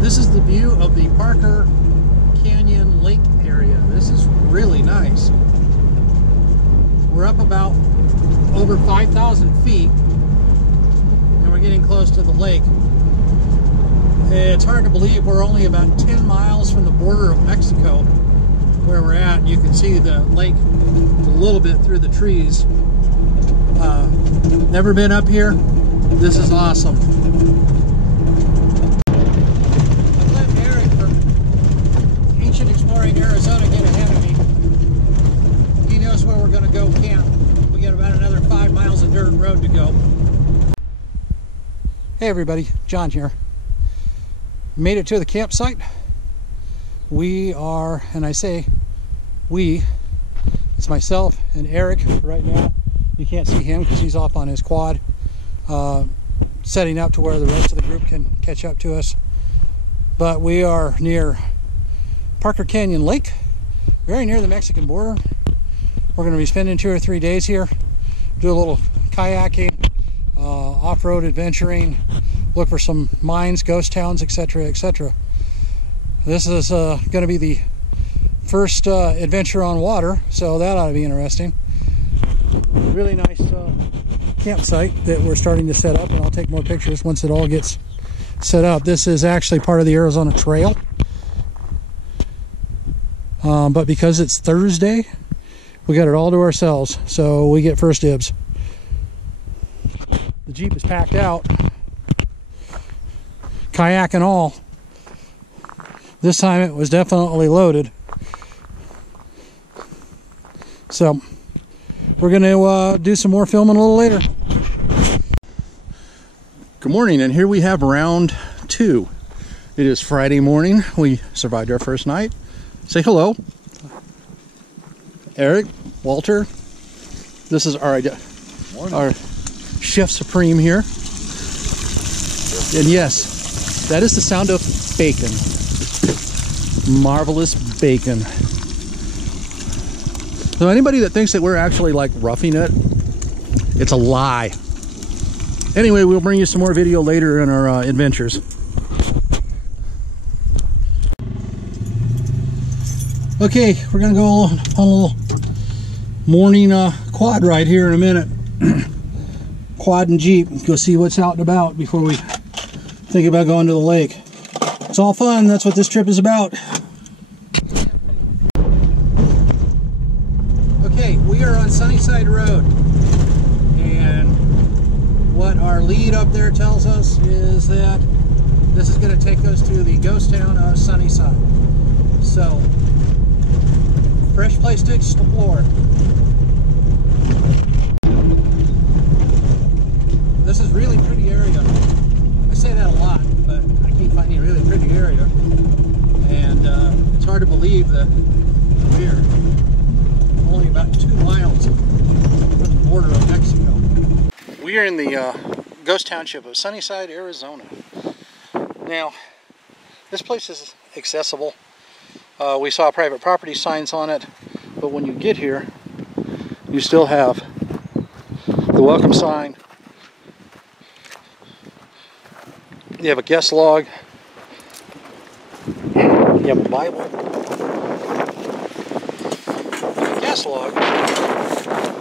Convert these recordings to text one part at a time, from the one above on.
This is the view of the Parker Canyon Lake area. This is really nice. We're up about over 5,000 feet and we're getting close to the lake. It's hard to believe we're only about 10 miles from the border of Mexico where we're at. You can see the lake a little bit through the trees. Never been up here. This is awesome. Exploring Arizona get ahead of me. He knows where we're going to go camp. We got about another 5 miles of dirt road to go. Hey everybody, John here. Made it to the campsite. We are, and I say we, it's myself and Eric right now. You can't see him because he's off on his quad, setting up to where the rest of the group can catch up to us. But we are near Parker Canyon Lake, very near the Mexican border. We're going to be spending 2 or 3 days here, do a little kayaking, off-road adventuring, look for some mines, ghost towns, etc., etc. This is going to be the first adventure on water, so that ought to be interesting. Really nice campsite that we're starting to set up, and I'll take more pictures once it all gets set up. This is actually part of the Arizona Trail. But because it's Thursday, we got it all to ourselves, so we get first dibs. The Jeep is packed out, kayak and all. This time it was definitely loaded. So we're going to do some more filming a little later. Good morning, and here we have round 2. It is Friday morning. We survived our first night. Say hello. Eric, Walter. This is our Chef Supreme here. And yes, that is the sound of bacon. Marvelous bacon. So anybody that thinks that we're actually like roughing it, it's a lie. Anyway, we'll bring you some more video later in our adventures. Okay, we're gonna go on a little morning quad ride here in a minute. Quad and Jeep, go see what's out and about before we think about going to the lake. It's all fun, that's what this trip is about. Okay, we are on Sunnyside Road, and what our lead up there tells us is that this is going to take us to the ghost town of Sunnyside. So, fresh place to explore. This is really pretty area. I say that a lot, but I keep finding a really pretty area. And it's hard to believe that we're only about 2 miles from the border of Mexico. We are in the ghost township of Sunnyside, Arizona. Now, this place is accessible. We saw private property signs on it, but when you get here, you still have the welcome sign. You have a guest log. You have a Bible. A guest log.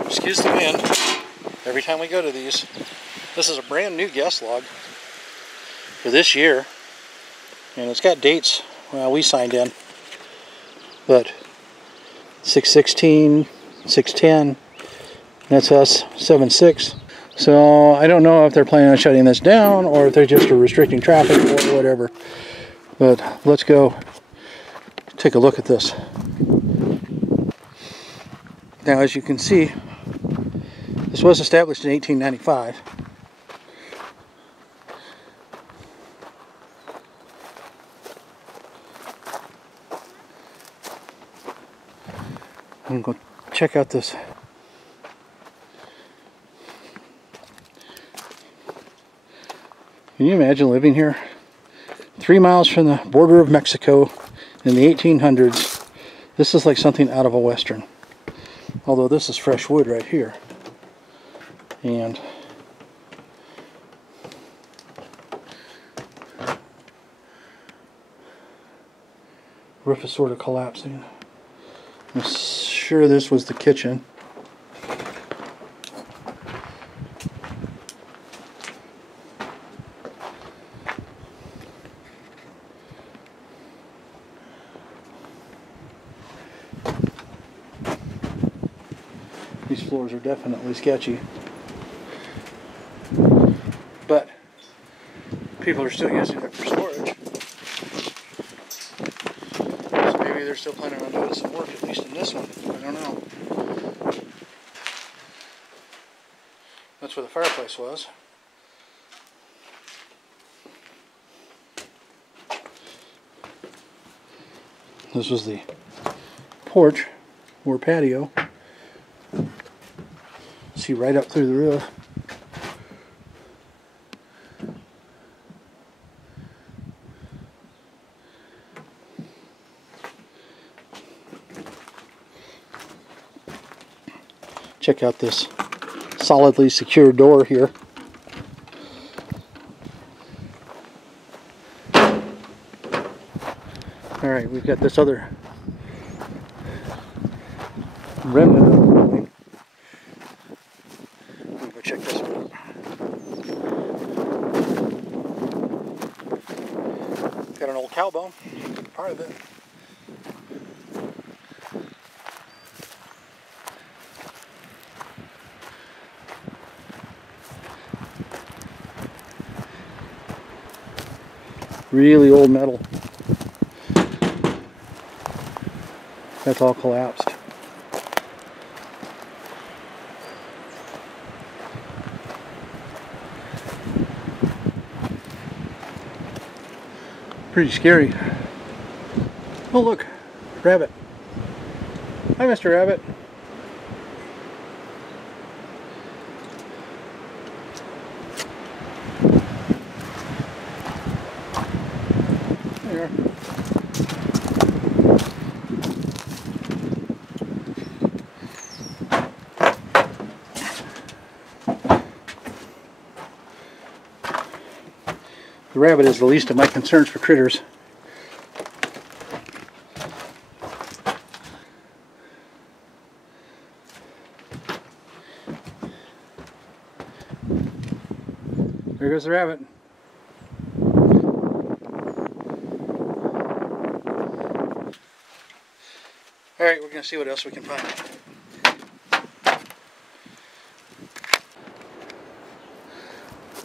Excuse the wind. Every time we go to these. This is a brand new guest log for this year. And it's got dates. Well, we signed in. But 6/16, 6/10, that's us, 7/6. So I don't know if they're planning on shutting this down or if they're just restricting traffic or whatever. But let's go take a look at this. Now, as you can see, this was established in 1895. I'm going to check out this. Can you imagine living here? 3 miles from the border of Mexico in the 1800s. This is like something out of a Western. Although this is fresh wood right here. And Roof is sort of collapsing. I'm sure this was the kitchen. These floors are definitely sketchy. But people are still using it for storage. So maybe they're still planning on doing some work, at least in this one. I don't know. That's where the fireplace was. This was the porch or patio. See right up through the roof. Check out this solidly secure door here. Alright, we've got this other remnant of the building. Let me go check this one out. Got an old cow bone, part of it. Really old metal. That's all collapsed. Pretty scary. Oh look, rabbit. Hi Mr. Rabbit. There you are. The rabbit is the least of my concerns for critters. There goes the rabbit. Alright, we're going to see what else we can find.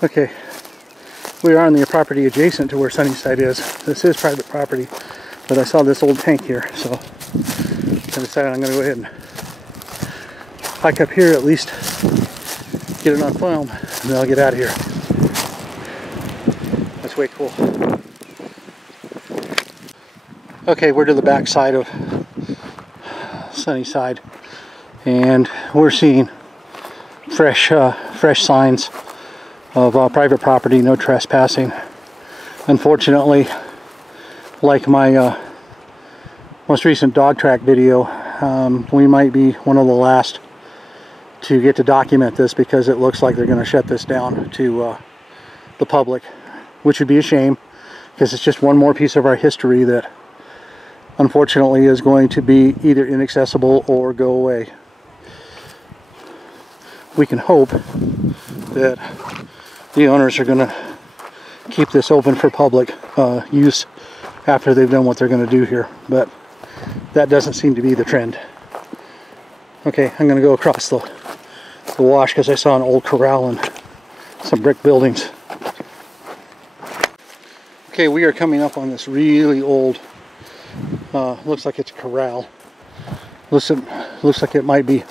Okay. We are on the property adjacent to where Sunnyside is. This is private property, but I saw this old tank here, so I decided I'm going to go ahead and hike up here, at least get it on film, and then I'll get out of here. That's way cool. Okay, we're to the back side of Sunnyside, and we're seeing fresh signs of private property, no trespassing. Unfortunately, like my most recent dog track video, we might be one of the last to get to document this, because it looks like they're going to shut this down to the public, which would be a shame, because it's just one more piece of our history that unfortunately is going to be either inaccessible or go away. We can hope that the owners are going to keep this open for public use after they've done what they're going to do here, but that doesn't seem to be the trend. Okay, I'm going to go across the wash because I saw an old corral and some brick buildings. Okay, we are coming up on this really old, looks like it's a corral. Looks like it might be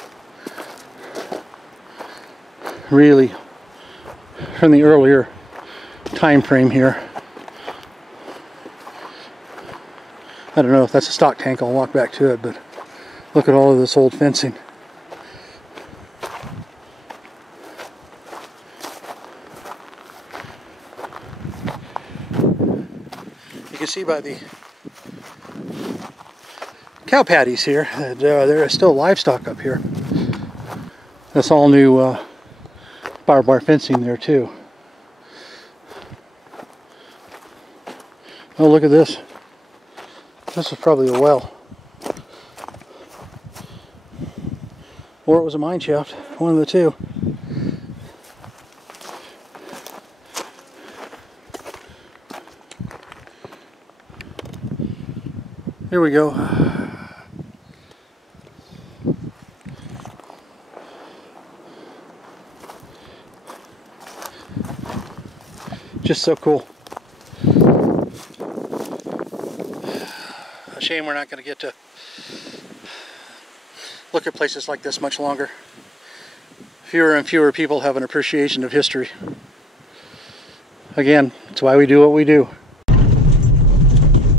really from the earlier time frame here. I don't know if that's a stock tank. I'll walk back to it, but look at all of this old fencing. You can see by the cow patties here that there is still livestock up here. That's all new barbed wire fencing there too. Oh, look at this. This was probably a well. Or it was a mine shaft. One of the two. Here we go. Just so cool. A shame we're not going to get to look at places like this much longer. Fewer and fewer people have an appreciation of history. Again, that's why we do what we do.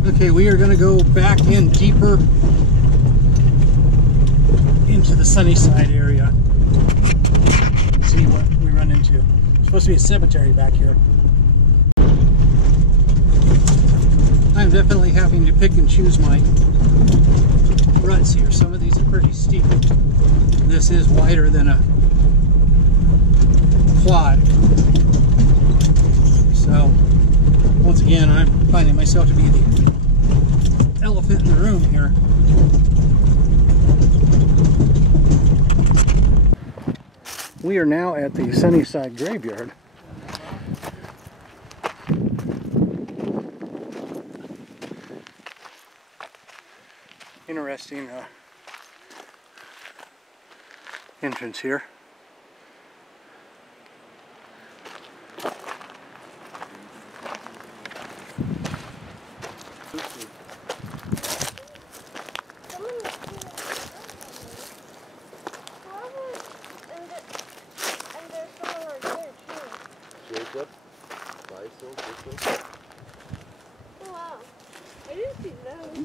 Okay, we are going to go back in deeper into the Sunnyside area. See what we run into. There's supposed to be a cemetery back here. I'm definitely having to pick and choose my ruts here. Some of these are pretty steep. This is wider than a quad. So, once again, I'm finding myself to be the elephant in the room here. We are now at the Sunnyside graveyard. Interesting entrance here.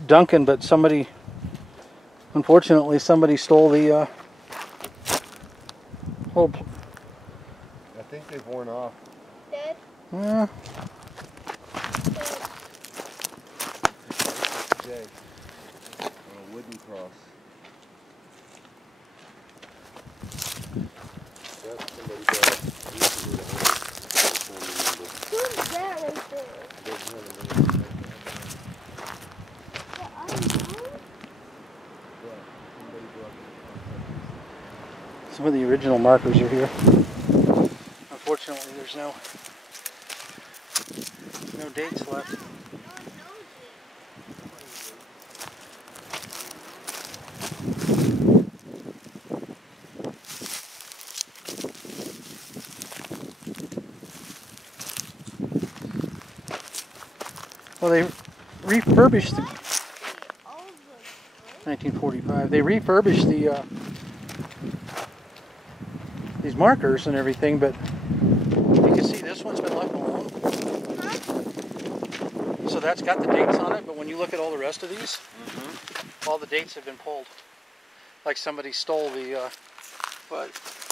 Duncan, but somebody, unfortunately, somebody stole the whole. I think they've worn off. Dead? Yeah. Jay, on a wooden cross. That's somebody got. Who's that right there? Some of the original markers are here. Unfortunately, there's no dates left. Well, they refurbished the 1945. They refurbished the these markers and everything, but you can see this one's been left alone. So that's got the dates on it, but when you look at all the rest of these, all the dates have been pulled. Like somebody stole the... But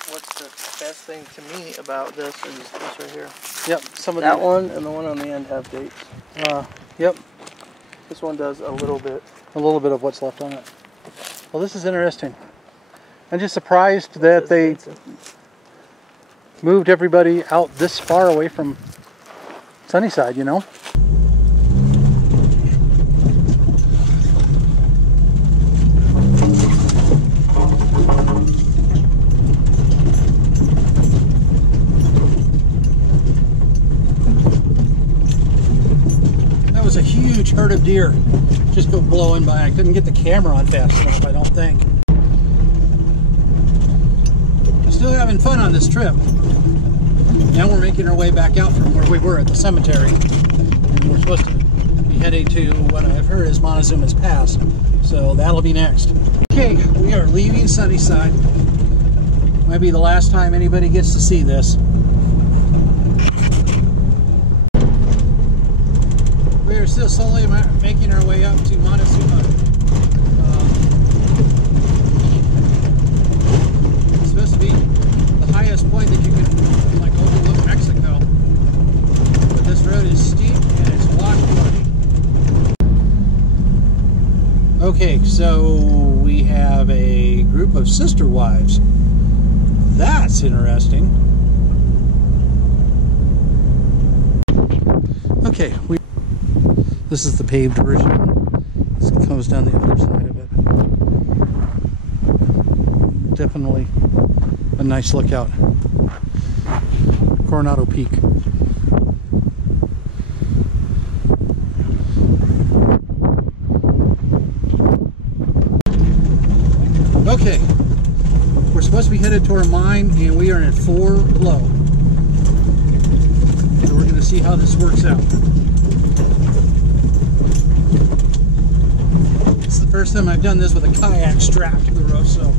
what's the best thing to me about this is this right here. Yep, some of that one and the one on the end have dates. Yep. This one does a little bit. A little bit of what's left on it. Well, this is interesting. I'm just surprised that they moved everybody out this far away from Sunnyside, you know? That was a huge herd of deer just go blowing by. I couldn't get the camera on fast enough, I don't think. Still having fun on this trip. Now we're making our way back out from where we were at the cemetery. And we're supposed to be heading to what I've heard is Montezuma's Pass. So that'll be next. Okay, we are leaving Sunnyside. Might be the last time anybody gets to see this. We are still slowly making our way up to Montezuma. It's supposed to be the highest point that you can like overlook Mexico. But this road is steep and it's washboardy. Okay, so we have a group of sister wives. That's interesting. Okay, this is the paved version. It's I was down the other side of it. Definitely a nice lookout. Coronado Peak. Okay, we're supposed to be headed to our mine, and we are at 4 below. So we're going to see how this works out. This is the first time I've done this with a kayak strapped to the roof, so.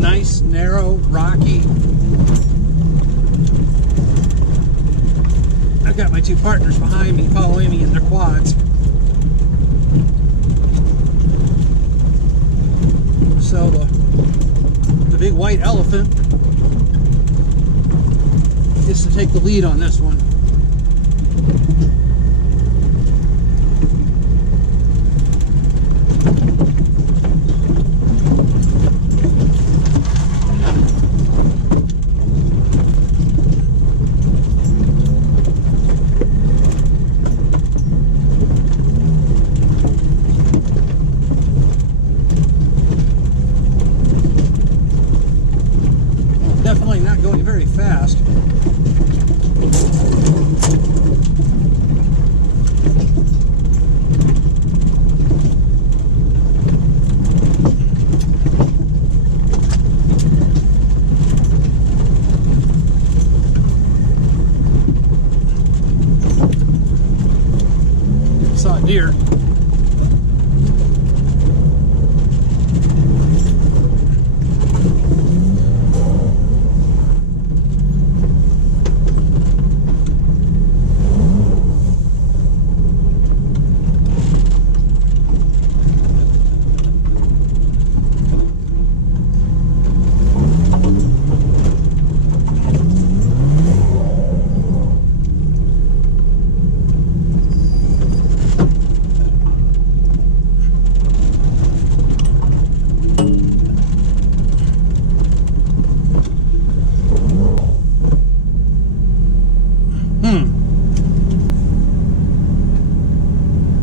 Nice, narrow, rocky. I've got my 2 partners behind me following me in their quads. So the big white elephant gets to take the lead on this one. Definitely not going very fast. Saw a deer.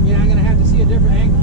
Yeah, I'm gonna have to see a different angle.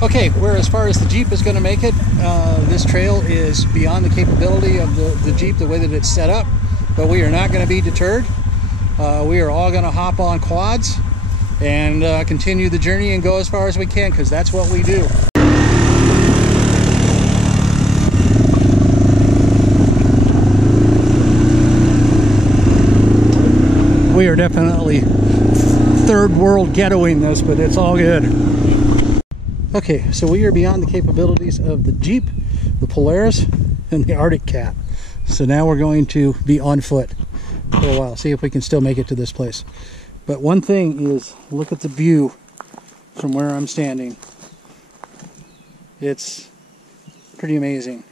Okay, where as far as the Jeep is going to make it, this trail is beyond the capability of the Jeep, the way that it's set up, but we are not going to be deterred. We are all going to hop on quads and continue the journey and go as far as we can, because that's what we do. We are definitely third world ghettoing this, but it's all good. Okay, so we are beyond the capabilities of the Jeep, the Polaris, and the Arctic Cat. So now we're going to be on foot for a while, see if we can still make it to this place. But one thing is, look at the view from where I'm standing. It's pretty amazing.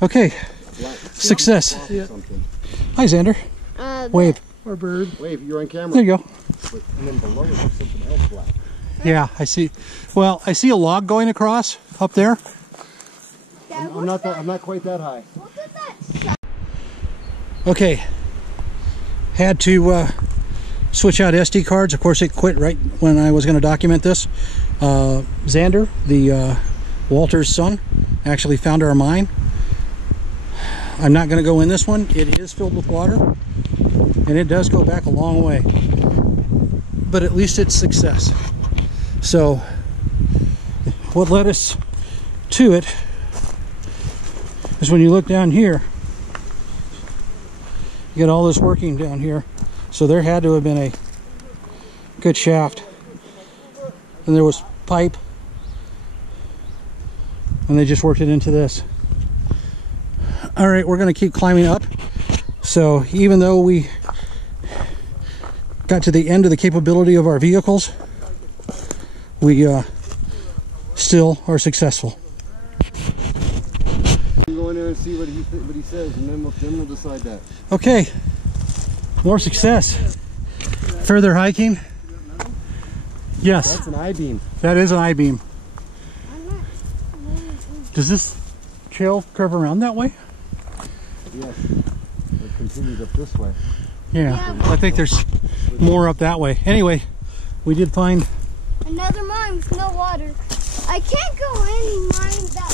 Okay, success. Hi, Xander. Wave. Or bird. Wave, you're on camera. There you go. And then below it, there's something else black. Yeah, I see. Well, I see a log going across up there. I'm not quite that high. Look at that. Okay. Had to switch out SD cards. Of course, it quit right when I was going to document this. Xander, the Walter's son, actually found our mine. I'm not going to go in this one. It is filled with water, and it does go back a long way. But at least it's success. So what led us to it is when you look down here, you get all this working down here. So there had to have been a good shaft, and there was pipe, and they just worked it into this. All right, we're going to keep climbing up. So even though we got to the end of the capability of our vehicles, we still are successful. You go in there and see what he says, and then we'll decide that. Okay, more success. Further hiking. Yes, That's an I-beam. that is an I-beam. Does this trail curve around that way? Yes. It continues up this way. Yeah, I think there's more up that way. Anyway, we did find Another mine with no water. I can't go in mine down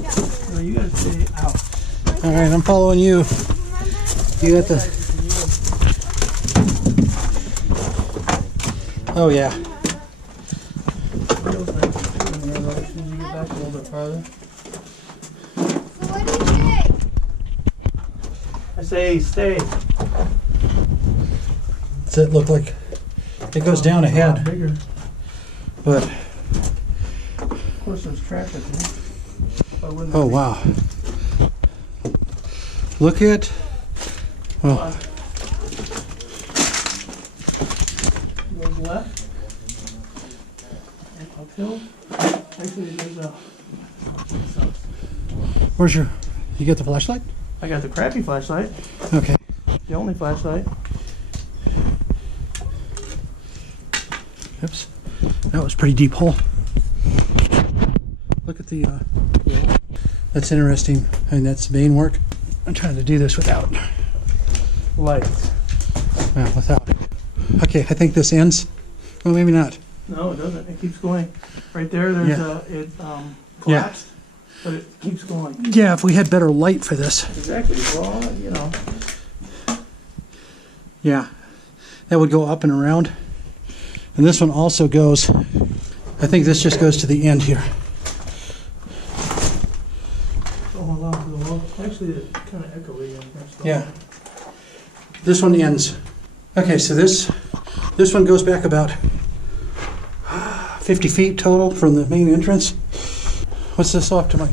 there. No, you gotta stay out. all right, I'm following you. Remember? You got the... Oh, yeah. As soon as you get back a little bit farther. So what do you say? I say stay. Does it look like it goes down It's a lot ahead? bigger. But, Of course, there's traffic. Why wouldn't oh, there be? wow. Look at, well, Goes left and uphill. Actually, it goes up. where's your, you get the flashlight? I got the crappy flashlight, Okay. the only flashlight. Oops. That was a pretty deep hole. Look at the, that's interesting. I mean, that's vein work. I'm trying to do this without, Lights. well, without. Okay, I think this ends. Well, maybe not. No, it doesn't. It keeps going. Right there, there's Yeah. it collapsed, but it keeps going. Yeah, if we had better light for this. Exactly. Well, you know. Yeah, that would go up and around. And this one also goes, I think this just goes to the end here. So hold on to the wall. Actually, it's kind of echoey in here. So. Yeah. This one ends. Okay, so this one goes back about 50 feet total from the main entrance. What's this off to my?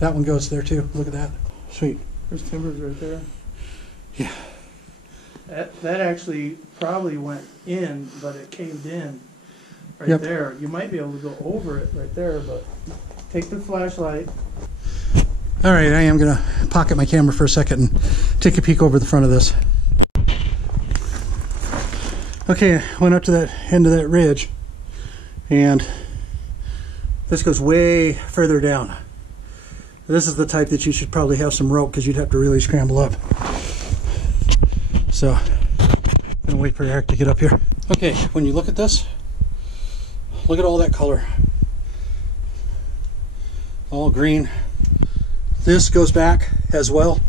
That one goes there too. Look at that. Sweet. There's timbers right there. Yeah. That actually probably went in, but it caved in right Yep. there. You might be able to go over it right there, but take the flashlight. All right, I am gonna pocket my camera for a second and take a peek over the front of this. Okay, went up to that end of that ridge, and this goes way further down. This is the type that you should probably have some rope, because you'd have to really scramble up. So, I'm gonna wait for Eric to get up here. Okay, when you look at this, Look at all that color. All green. This goes back as well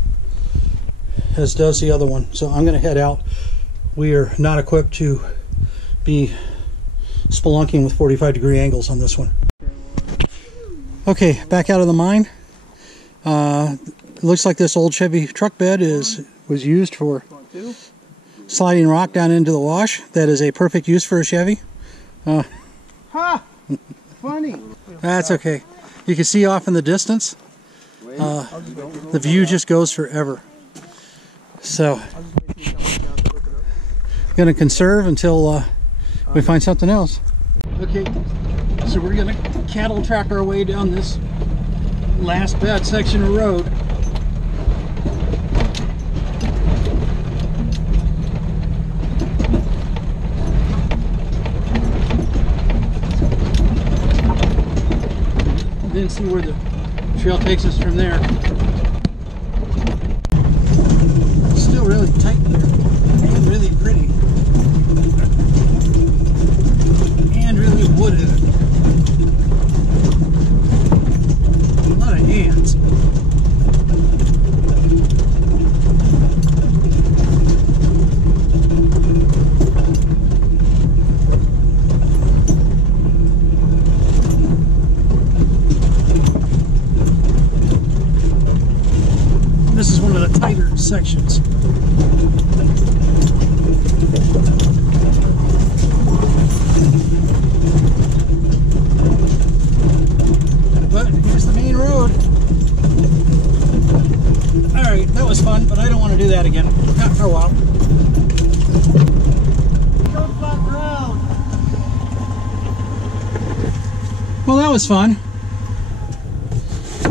as does the other one. So I'm going to head out. We are not equipped to be spelunking with 45-degree angles on this one. Okay, back out of the mine. It looks like this old Chevy truck bed was used for sliding rock down into the wash. That is a perfect use for a Chevy. Ha! Funny. That's okay. You can see off in the distance. The view just goes forever. So, going to conserve until we find something else. Okay, so we're going to cattle track our way down this last bad section of road. And then see where the trail takes us from there. It's still really tight there, and really pretty, and really wooded. A lot of hands. This is one of the tighter sections. But here's the main road. Alright, that was fun, but I don't want to do that again. Not for a while. Well, that was fun.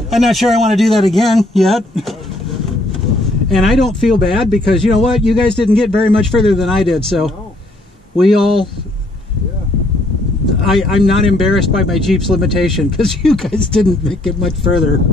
I'm not sure I want to do that again yet. And I don't feel bad because, you know what, you guys didn't get very much further than I did, so we all, I'm not embarrassed by my Jeep's limitation because you guys didn't make it much further.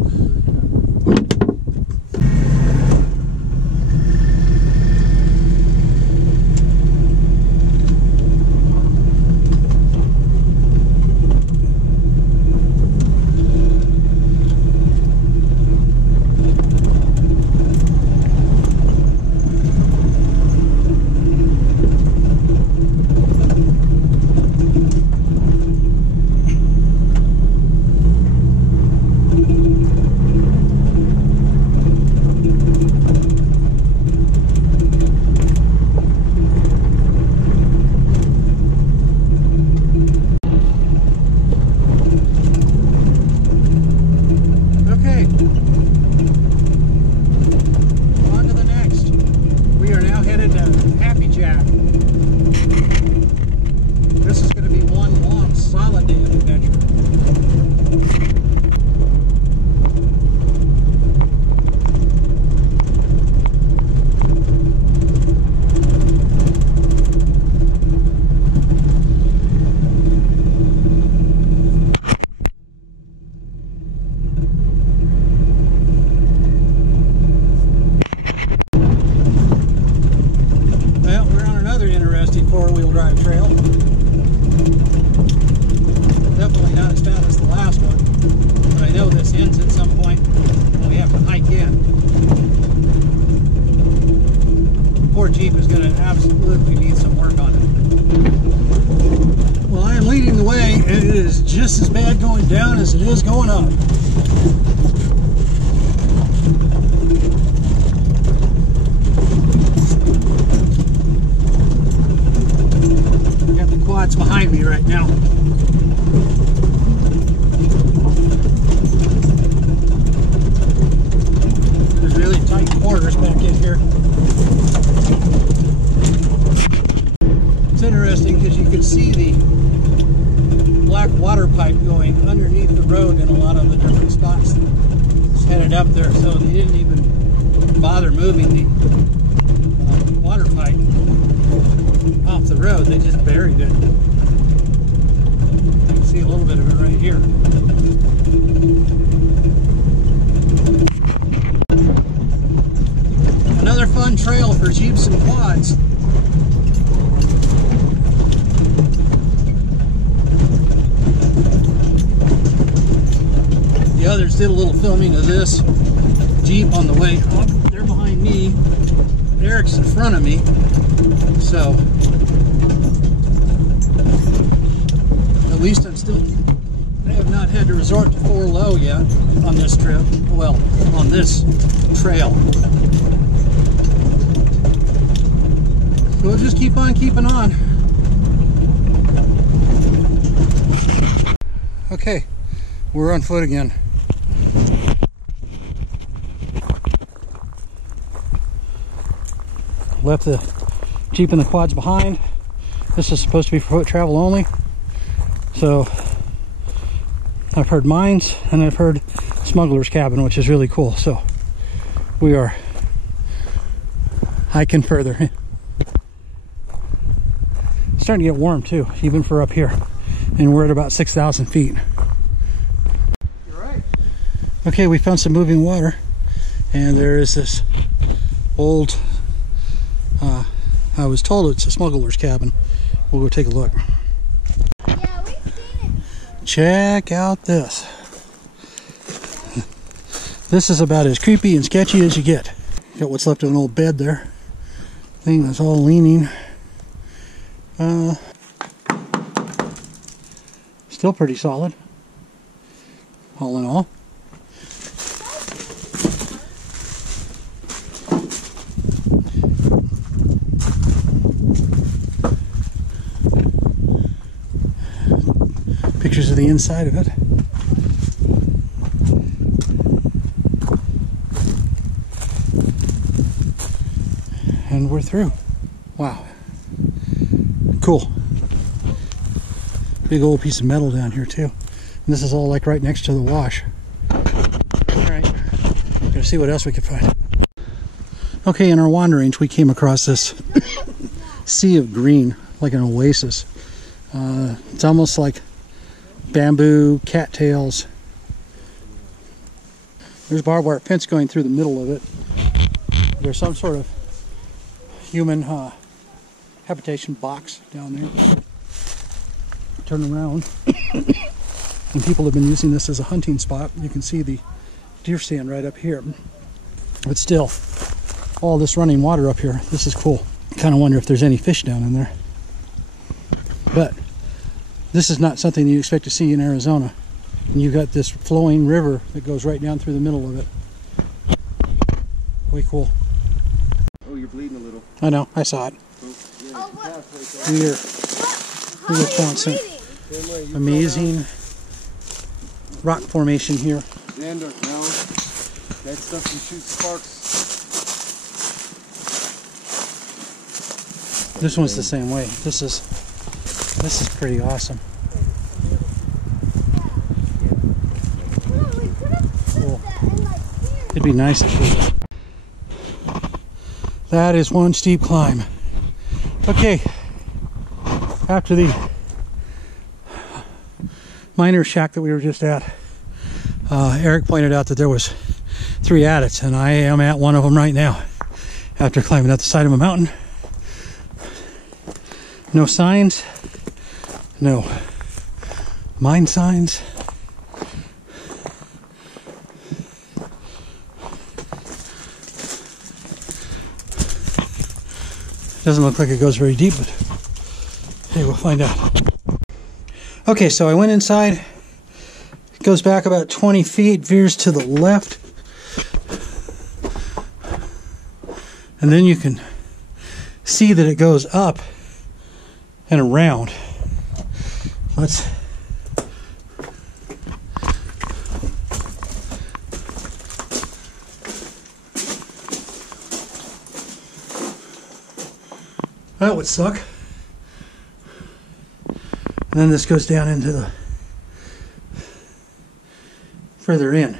Four-wheel drive trail. Definitely not as bad as the last one, but I know this ends at some point and we have to hike in. Poor Jeep is going to absolutely need some work on it. Well, I am leading the way and it is just as bad going down as it is going up. Quads behind me right now. There's really tight corners back in here. It's interesting because you can see the black water pipe going underneath the road in a lot of the different spots. It's headed up there, so they didn't even bother moving the water pipe off the road. They just buried it. You can see a little bit of it right here. Another fun trail for Jeeps and quads. The others did a little filming of this Jeep on the way up. They're behind me. Eric's in front of me. So at least I have not had to resort to 4 low yet on this trip. Well, on this trail. So we'll just keep on keeping on. Okay, we're on foot again. Left the Jeep and the quads behind. This is supposed to be for foot travel only. So I've heard mines and I've heard Smuggler's cabin, which is really cool. So we are hiking further. It's starting to get warm too, even for up here. And we're at about 6,000 feet. You're right. Okay, we found some moving water. And there is this old, I was told it's a smuggler's cabin. We'll go take a look. Yeah, we've seen it. Check out this. This is about as creepy and sketchy as you get. Got what's left of an old bed there. Thing that's all leaning. Still pretty solid, all in all. Pictures of the inside of it. And we're through. Wow. Cool. Big old piece of metal down here too. And this is all like right next to the wash. Alright, gonna see what else we can find. Okay, in our wanderings we came across this sea of green, like an oasis. It's almost like bamboo, cattails. There's barbed wire fence going through the middle of it. There's some sort of human habitation box down there. Turn around. And people have been using this as a hunting spot. You can see the deer stand right up here. But still, all this running water up here, this is cool. Kind of wonder if there's any fish down in there. But this is not something you expect to see in Arizona. And you've got this flowing river that goes right down through the middle of it. Way cool. Oh, you're bleeding a little. I know, I saw it. Oh, what? We found some amazing rock formation here. Xander, now that stuff can shoot sparks. This one's the same way. This is pretty awesome. Cool. It'd be nice if we. That is one steep climb. Okay. After the miner shack that we were just at, Eric pointed out that there was 3 adits, and I am at one of them right now. After climbing up the side of a mountain. No signs. No mine signs. Doesn't look like it goes very deep, but hey, we'll find out. Okay, so I went inside. It goes back about 20 feet, veers to the left. And then you can see that it goes up and around. Let's that would suck. And then this goes down into the further in.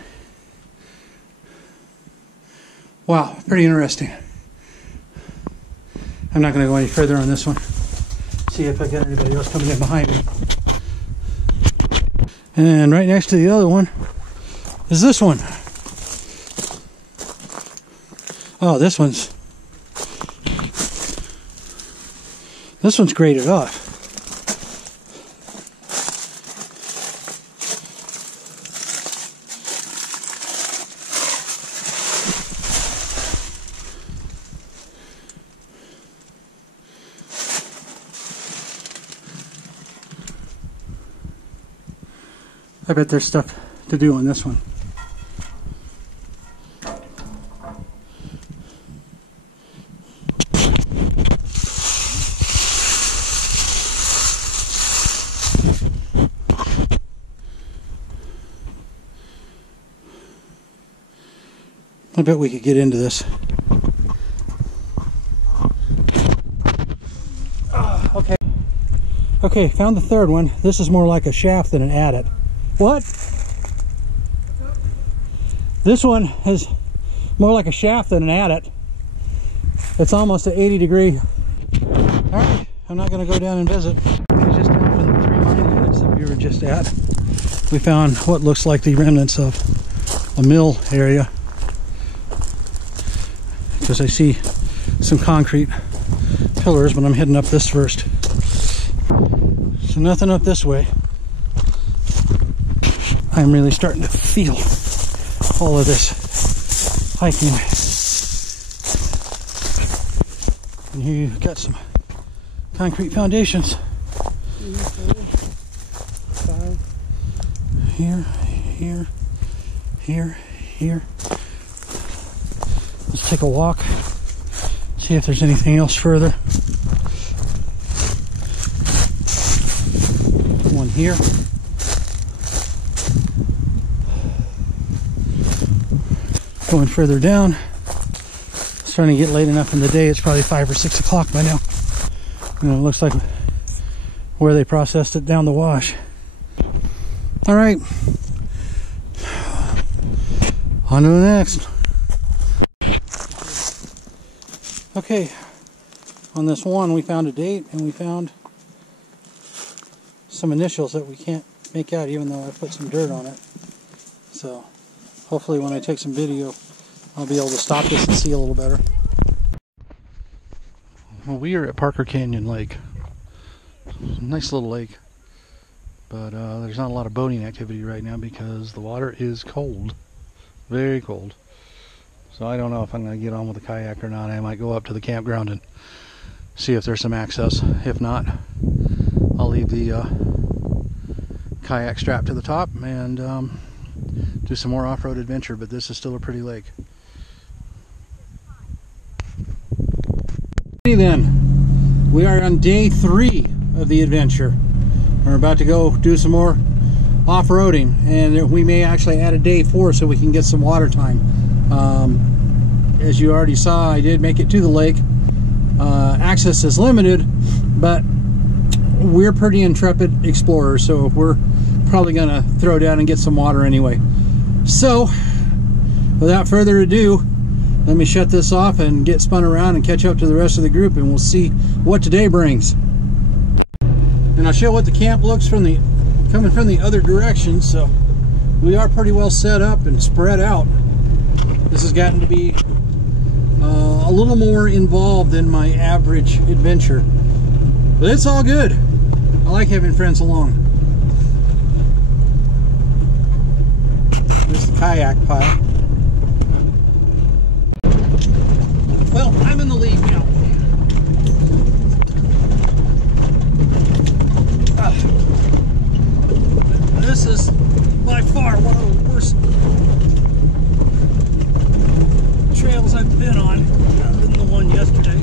Wow, pretty interesting. I'm not going to go any further on this one. See if I get anybody else coming in behind me. And right next to the other one is this one. Oh, this one's graded off. I bet there's stuff to do on this one. I bet we could get into this. Okay. Okay, found the third one. This is more like a shaft than an adit. What? This one is more like a shaft than an adit. It's almost an 80-degree. Alright, I'm not going to go down and visit. Okay, just down from the 3 mining units that we were just at, we found what looks like the remnants of a mill area. Because I see some concrete pillars, but I'm heading up this first. So nothing up this way. I'm really starting to feel all of this hiking. And here you've got some concrete foundations. Here, here, here, here. Let's take a walk, see if there's anything else further. One here. Going further down. It's starting to get late enough in the day. It's probably 5 or 6 o'clock by now. And it looks like where they processed it down the wash. All right. On to the next. Okay, on this one we found a date and we found some initials that we can't make out even though I put some dirt on it. So hopefully when I take some video I'll be able to stop this and see a little better. Well, we are at Parker Canyon Lake. Nice little lake, but there's not a lot of boating activity right now because the water is cold, very cold. So I don't know if I'm going to get on with the kayak or not. I might go up to the campground and see if there's some access. If not, I'll leave the kayak strapped to the top and do some more off-road adventure, but this is still a pretty lake. Then, we are on day 3 of the adventure. We're about to go do some more off-roading, and we may actually add a day 4 so we can get some water time. As you already saw, I did make it to the lake. Access is limited, but we're pretty intrepid explorers, so we're probably going to throw down and get some water anyway. So, without further ado, let me shut this off and get spun around and catch up to the rest of the group, and we'll see what today brings. And I'll show what the camp looks coming from the other direction. So we are pretty well set up and spread out. This has gotten to be a little more involved than my average adventure, but it's all good. I like having friends along. There's the kayak pile. Well, I'm in the lead now. This is by far one of the worst trails I've been on than the one yesterday.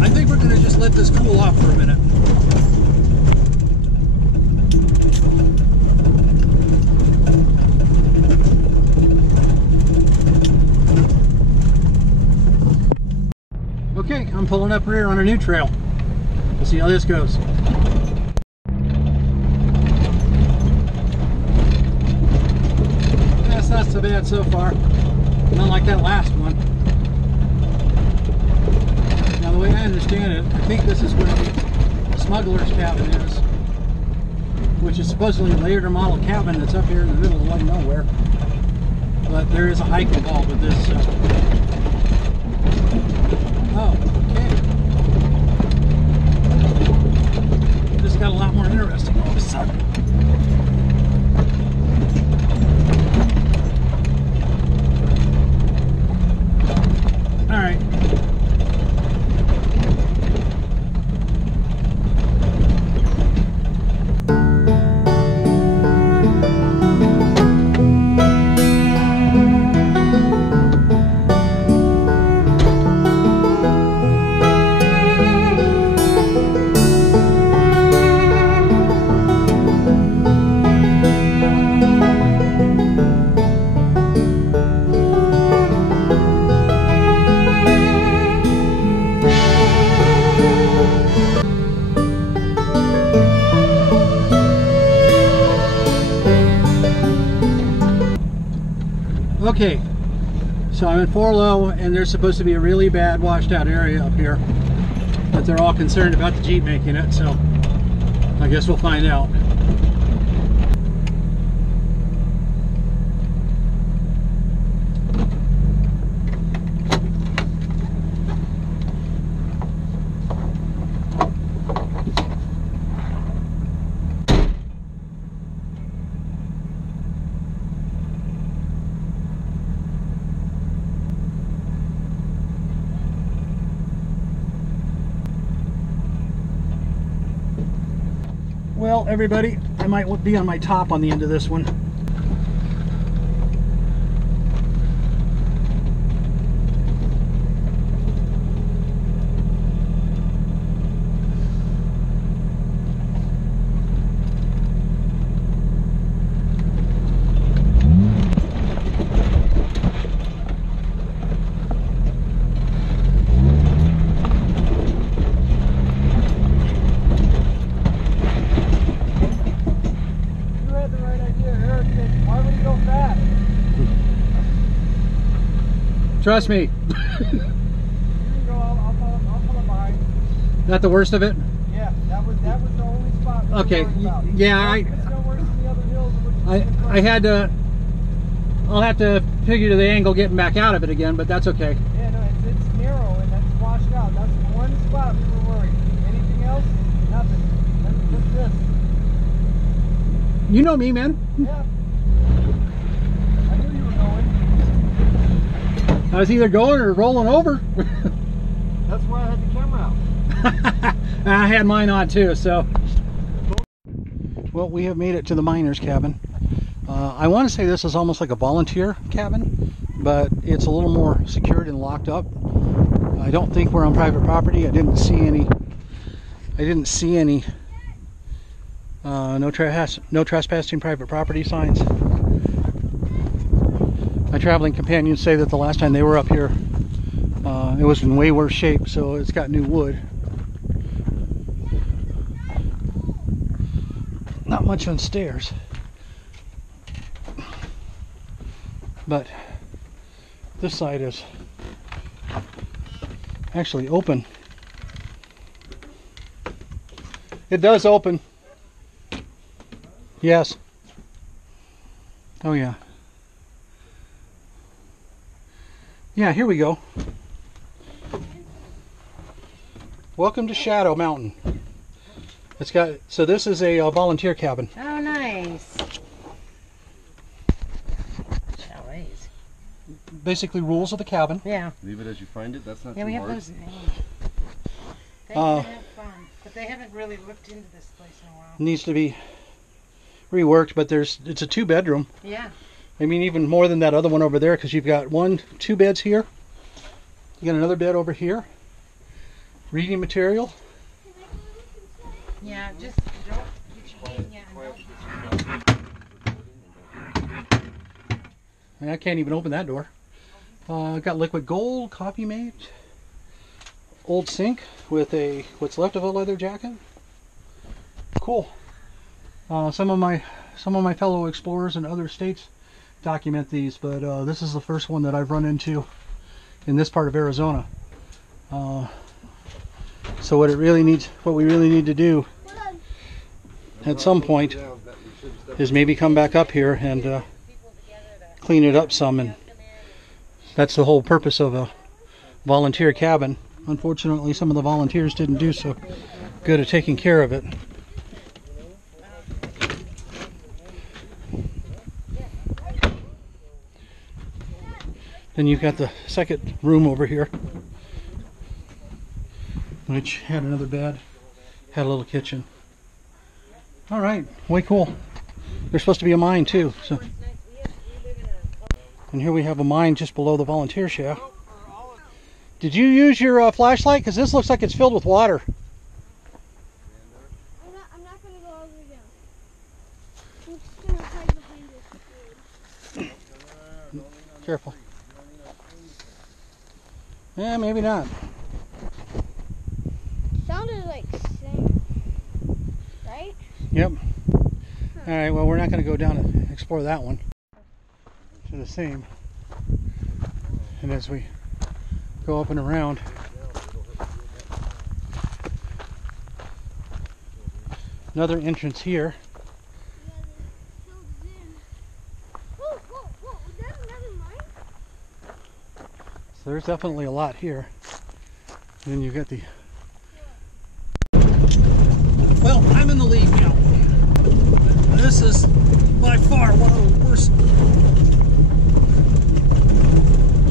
I think we're going to just let this cool off for a minute. Okay, I'm pulling up rear on a new trail. We'll see how this goes. That's not so bad so far. Not like that last one. Now, the way I understand it, I think this is where the Smuggler's cabin is, which is supposedly a later model cabin that's up here in the middle of nowhere. but there is a hike involved with this. So. Oh, okay. This got a lot more interesting all of a sudden. All right. Okay, so I'm in 4 low, and there's supposed to be a really bad washed out area up here, but they're all concerned about the Jeep making it, so I guess we'll find out. Well, everybody, I might be on my top on the end of this one. Trust me. You can go, I'll pull it behind. Not the worst of it? Yeah, that was the only spot. Okay, yeah, It's no worse than the other hills. I had to, I'll have to figure the angle getting back out of it again, but that's okay. Yeah, no, it's narrow and that's washed out. That's the one spot we were worried. Anything else? Nothing. That's just this. You know me, man. Yeah. I knew you were going. I was either going or rolling over. That's why I had the camera out. I had mine on too, so. Well, we have made it to the miner's cabin. I want to say this is almost like a volunteer cabin, but it's a little more secured and locked up. I don't think we're on private property. I didn't see any. No trespassing private property signs. My traveling companions say that the last time they were up here, it was in way worse shape, so it's got new wood. Not much on stairs, but this side is actually open. It does open. Yes. Oh yeah. Yeah, here we go. Welcome to Shadow Mountain. It's got, so this is a volunteer cabin. Oh, nice. Chalets. Basically rules of the cabin. Yeah. Leave it as you find it. That's not Yeah, too we have hard. those names. They have fun, but they haven't really looked into this place in a while. Needs to be reworked, but it's a 2-bedroom. Yeah. I mean, even more than that other one over there, because you've got 2 beds here. You got another bed over here. Reading material. Yeah, just don't get your I can't even open that door. Got liquid gold, coffee mate, old sink with what's left of a leather jacket. Cool. Some of my fellow explorers in other states document these, but this is the first one that I've run into in this part of Arizona. So what we really need to do at some point is maybe come back up here and clean it up some, and that's the whole purpose of a volunteer cabin. Unfortunately, some of the volunteers didn't do so good at taking care of it. Then you've got the second room over here, which had another bed, had a little kitchen. All right, way cool. There's supposed to be a mine too. So, and here we have a mine just below the volunteer shaft. Did you use your flashlight? Because this looks like it's filled with water. I'm not going to go all the way down. I'm just going to hide behind this. Careful. Yeah, maybe not. Sounded like sand, right? Yep. All right, well, we're not going to go down and explore that one. To the same. And as we go up and around, another entrance here. Whoa, is that another mine? So there's definitely a lot here. And then you get the... Well, I'm in the lead now. This is by far one of the worst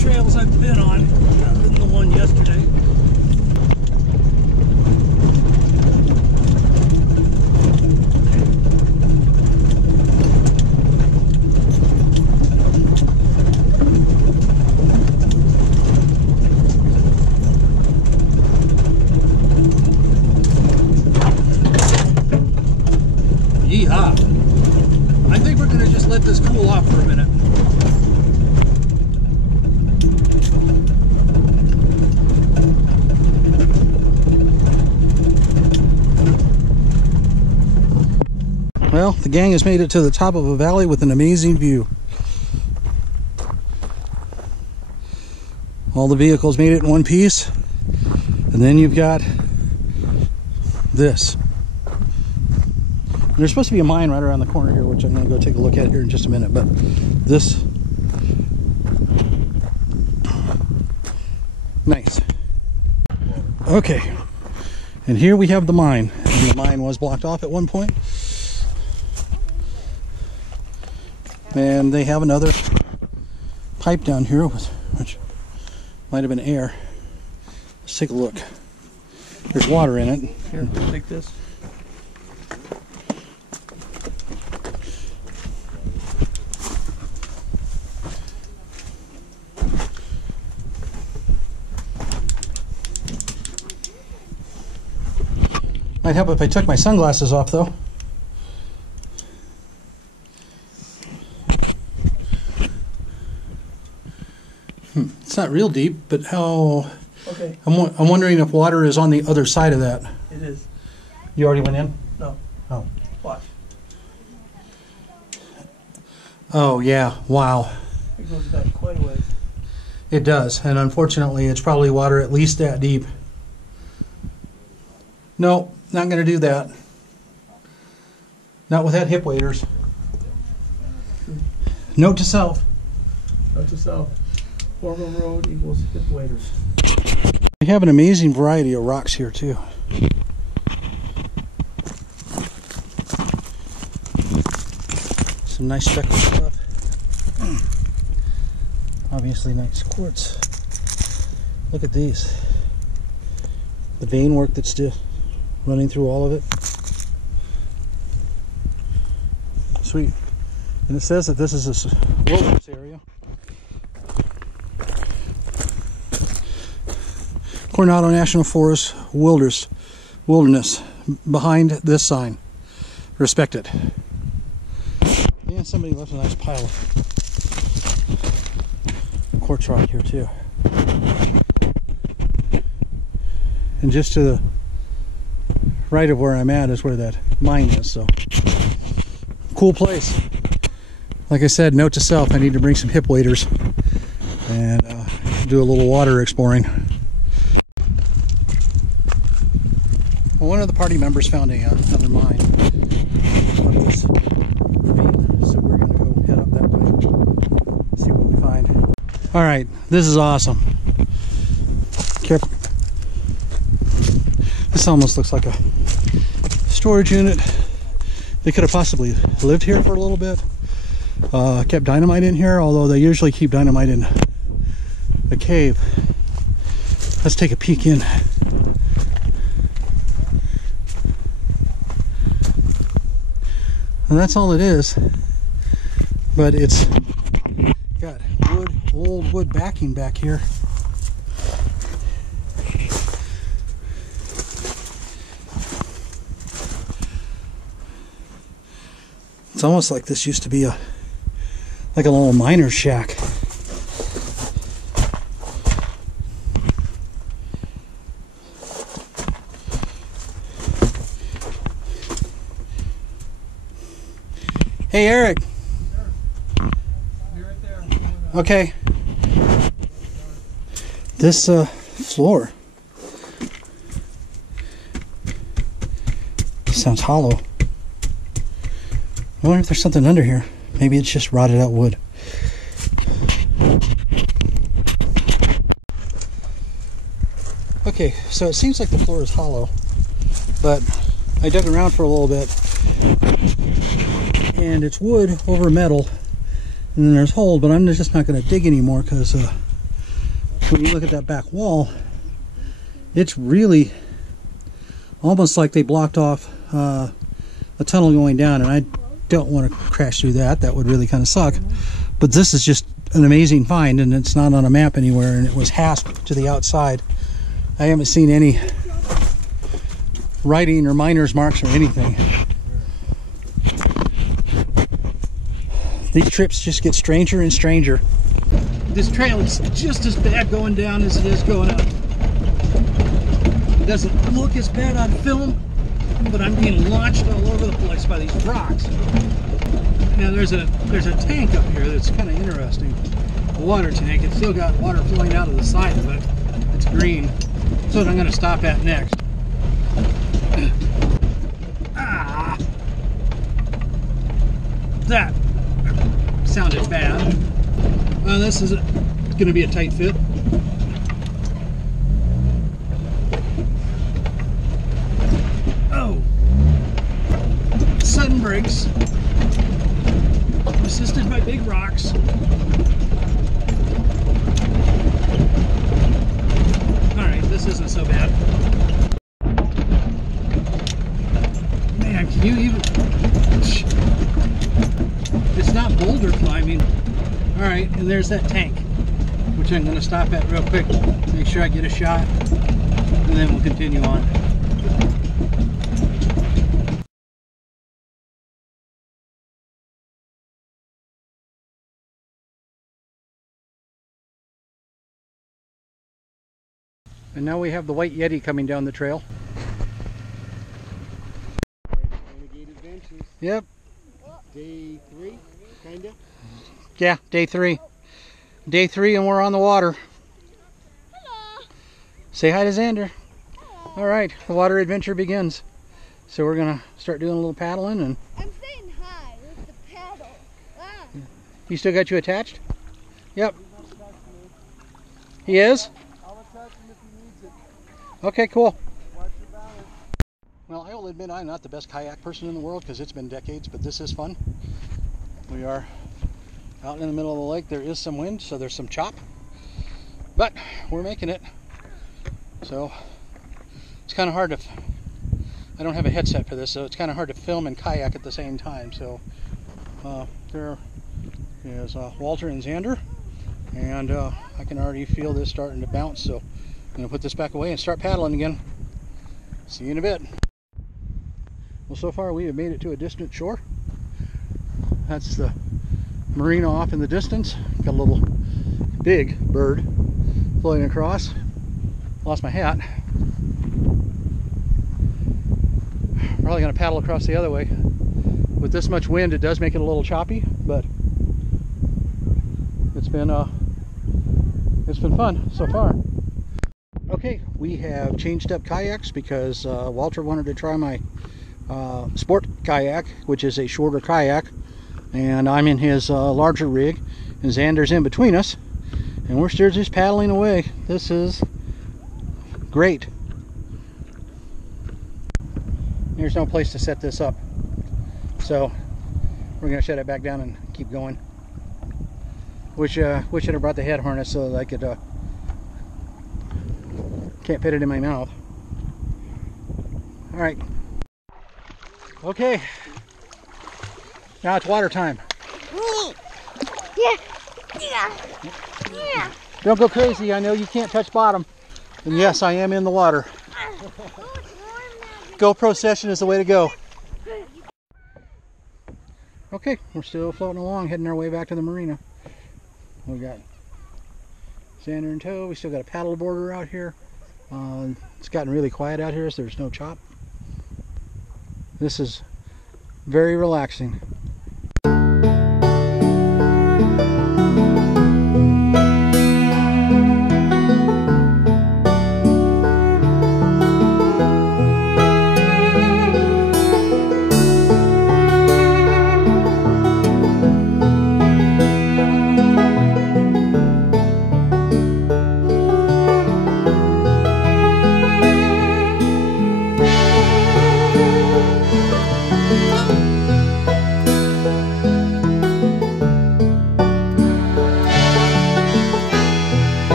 trails I've been on, other than the one yesterday. Yeehaw! I think we're going to just let this cool off for a minute. Well, the gang has made it to the top of a valley with an amazing view. All the vehicles made it in one piece. And then you've got this. There's supposed to be a mine right around the corner here, which I'm going to go take a look at here in just a minute. But this, nice. Okay, and here we have the mine. And the mine was blocked off at one point. And they have another pipe down here, which might have been air. Let's take a look. There's water in it. Here, take this. Might help if I took my sunglasses off, though. It's not real deep, but how... Okay, I'm wondering if water is on the other side of that. it is. You already went in? No. Oh. Watch. Oh, yeah. Wow. It goes back quite a ways. It does, and unfortunately, it's probably water at least that deep. No, not going to do that. Not with that hip waders. Note to self. Note to self. Orville Road equals hip waders. We have an amazing variety of rocks here too. Some nice speckled stuff. Obviously nice quartz. Look at these. The vein work that's still running through all of it. Sweet. And it says that this is a wilderness area. Coronado National Forest Wilderness behind this sign. Respect it. And somebody left a nice pile of quartz rock here too. And just to the right of where I'm at is where that mine is, so cool place. Like I said, note to self, I need to bring some hip waders and do a little water exploring. Well, one of the party members found another mine out of this ravine, so we're going to go head up that way. All right, this is awesome. Careful. This almost looks like a storage unit. They could have possibly lived here for a little bit. Kept dynamite in here, although they usually keep dynamite in a cave. Let's take a peek in. And that's all it is. But it's got wood, old wood backing back here. It's almost like this used to be like a little miner's shack. Hey, Eric. Be right there. Okay. This floor sounds hollow. I wonder if there's something under here. Maybe it's just rotted out wood. Okay, so it seems like the floor is hollow, but I dug around for a little bit, and it's wood over metal, and then there's holes, but I'm just not going to dig anymore because when you look at that back wall, it's really almost like they blocked off a tunnel going down, and I don't want to crash through that. That would really kind of suck. But this is just an amazing find, and it's not on a map anywhere, and it was hasped to the outside. I haven't seen any writing or miner's marks or anything. These trips just get stranger and stranger. This trail is just as bad going down as it is going up. It doesn't look as bad on film, but I'm being launched all over the place by these rocks. Now there's a tank up here that's kind of interesting. A water tank. It's still got water flowing out of the side of it. It's green. That's what I'm going to stop at next. Ah, that sounded bad. Well, this is going to be a tight fit. Oh, sudden brakes, assisted by big rocks. All right, this isn't so bad. Man, can you even? It's not boulder climbing. All right, and there's that tank, which I'm going to stop at real quick, make sure I get a shot, and then we'll continue on. And now we have the White Yeti coming down the trail. Renegade Adventures. Yep. Day 3, kinda. Yeah, day 3. Day 3 and we're on the water. Hello. Say hi to Xander. Hello. All right, the water adventure begins. So we're gonna start doing a little paddling, and I'm saying hi with the paddle. Ah. you still got you attached? Yep. He is? I'll attach him if he needs it. Okay, cool. Watch your balance. Well, I will admit I'm not the best kayak person in the world because it's been decades, but this is fun. We are out in the middle of the lake. There is some wind, so there's some chop, but we're making it. So it's kind of hard to, I don't have a headset for this, so it's kind of hard to film and kayak at the same time. So there is Walter and Xander, and I can already feel this starting to bounce, so I'm going to put this back away and start paddling again. See you in a bit. Well, so far we have made it to a distant shore. That's the marina off in the distance. Got a little big bird floating across. Lost my hat. Probably going to paddle across the other way. With this much wind, it does make it a little choppy, but it's been fun so far. Okay, we have changed up kayaks because Walter wanted to try my sport kayak, which is a shorter kayak, and I'm in his larger rig, and Xander's in between us, And we're still just paddling away. This is great. There's no place to set this up, so we're gonna shut it back down and keep going. Wish I have brought the head harness so that I could can't fit it in my mouth. All right. Okay. Now it's water time. Yeah. Yeah. Yeah. Don't go crazy. I know you can't touch bottom. And yes, I am in the water. GoPro session is the way to go. Okay, we're still floating along, heading our way back to the marina. We got Sander in tow. We still got a paddle boarder out here. It's gotten really quiet out here, so there's no chop. This is very relaxing.